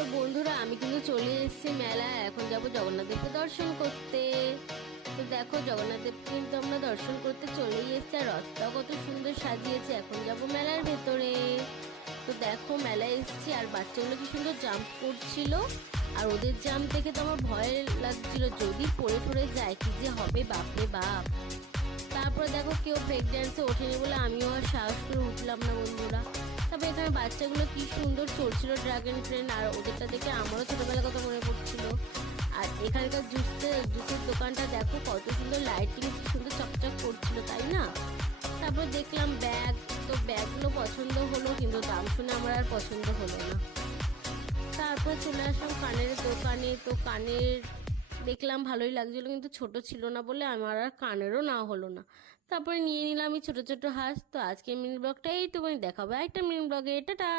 তো বন্ধুরা আমি কিন্তু চলে এসেছি মেলায়। এখন যাব জগন্নাথ দেবকে দর্শন করতে। তো দেখো জগন্নাথ দেবকে কিন্তু আমরা দর্শন করতে চলেই এসেছি, আর রথটাও কত সুন্দর সাজিয়েছে। এখন যাব মেলার ভেতরে। তো দেখো মেলায় এসেছি, আর বাচ্চাগুলো কি সুন্দর জাম্প করছিল। আর ওদের জাম্প দেখে তো আমার ভয় লাগছিল, যদি পড়ে পড়ে যায় কি যে হবে, বাপরে বাপ। তারপরে দেখো কেউ ব্রেক ড্যান্সে ওঠেনি বলে আমিও আর সাহস করে উঠলাম না বন্ধুরা। তবে এখানে বাচ্চাগুলো কি সুন্দর চলছিল ড্রাগন ট্রেন, আর ওদেরটা দেখে আমারও ছোটবেলার কথা মনে পড়ছিল। আর এখানকার জুসের দোকানটা দেখো কত সুন্দর লাইটিং, কি সুন্দর চকচক করছিল, তাই না? তারপর দেখলাম ব্যাগ, তো ব্যাগগুলো পছন্দ হলো, কিন্তু দাম শুনে আমার আর পছন্দ হলো না। তারপর চলে আসলাম কানের দোকানে। তো কানের দেখলাম ভালোই লাগছিল, কিন্তু ছোট ছিল না বলে আমার আর কানেরও না হলো না। তারপরে নিয়ে নিলাম এই ছোট ছোট হাঁস। তো আজকে মিনি ব্লগটা এইটুকুনি, দেখাবো একটা মিনি ব্লগে, টাটা।